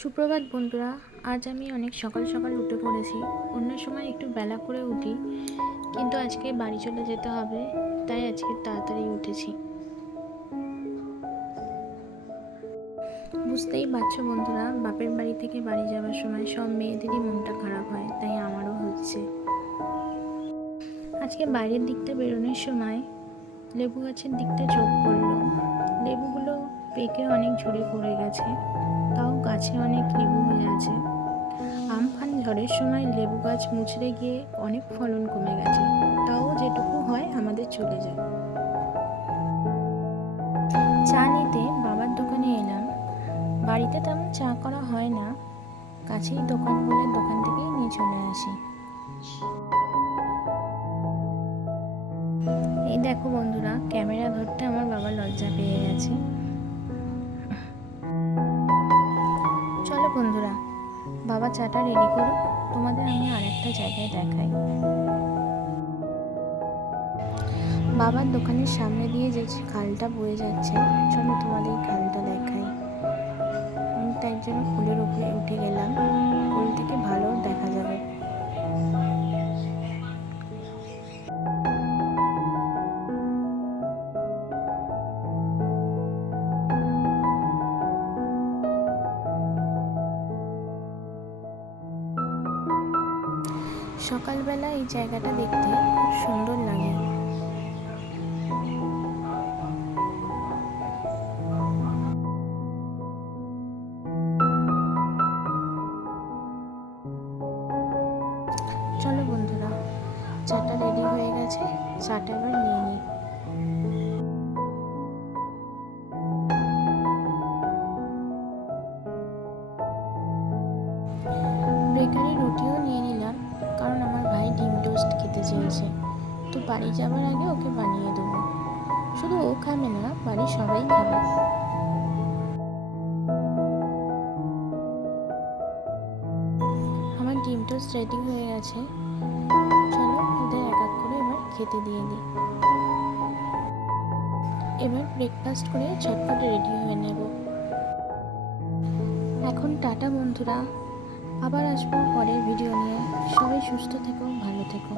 সুপ্রভাত বন্ধুরা। আজ আমি অনেক সকাল সকাল উঠে পড়েছি। অন্য সময় একটু বেলা করে উঠি, কিন্তু আজকে বাড়ি চলে যেতে হবে, তাই আজকে তাড়াতাড়ি উঠেছি। বুঝতেই পারছো বন্ধুরা, বাপের বাড়ি থেকে বাড়ি যাওয়ার সময় সব মেয়েদেরই মনটা খারাপ হয়, তাই আমারও হচ্ছে। আজকে বাইরের দিকটা বেরোনোর সময় লেবু গাছের দিকটা চোখ পড়লো। লেবুগুলো পেকে অনেক ঝরে পড়ে গেছে, তাও গাছে অনেক লেবু হয়ে আছে। আমফান ঝড়ের সময় লেবু গাছ মুচড়ে গিয়ে অনেক ফলন কমে গেছে, তাও যেটুকু হয় আমাদের চলে যায়। চা নিতে বাবার দোকানে এলাম। বাড়িতে তেমন চা করা হয় না, কাছেই দোকান বলে দোকান থেকেই নিয়ে চলে আসি। এই দেখো বন্ধুরা, ক্যামেরা ধরতে আমার বাবা লজ্জা পেয়ে গেছে। চলো বন্ধুরা, বাবা চাটা রেডি করুক, তোমাদের আমি আরেকটা জায়গায় দেখাই। বাবার দোকানের সামনে দিয়ে যে খালটা বয়ে যাচ্ছে, চলো তোমাদের খালটা দেখাই। আমি তাই জন্য ফুলের উপরে উঠে গেলাম, ফুল থেকে ভালো দেখা যাবে। সকালবেলা এই জায়গাটা দেখতে খুব সুন্দর লাগে। চলো বন্ধুরা, চাটা রেডি হয়ে গেছে, চাটা এবার নিয়ে নিই। বেকারি রুটিও নিয়ে নিলাম, কারণ আমার ভাই ডিম টোস্ট খেতে চেয়েছে, তো বাড়ি যাওয়ার আগে ওকে বানিয়ে দেবো। শুধু ও খাবে না, বাড়ির সবাই খাবে। আমার ডিম টোস্ট রেডি হয়ে গেছে, চলো ওদের এক এক করে এবার খেতে দিয়ে দিই। এবার ব্রেকফাস্ট করে ঝটপট রেডি হয়ে নেব। এখন টাটা বন্ধুরা, আবার আসবো পরের ভিডিও নিয়ে। সবাই সুস্থ থেকো, ভালো থেকো।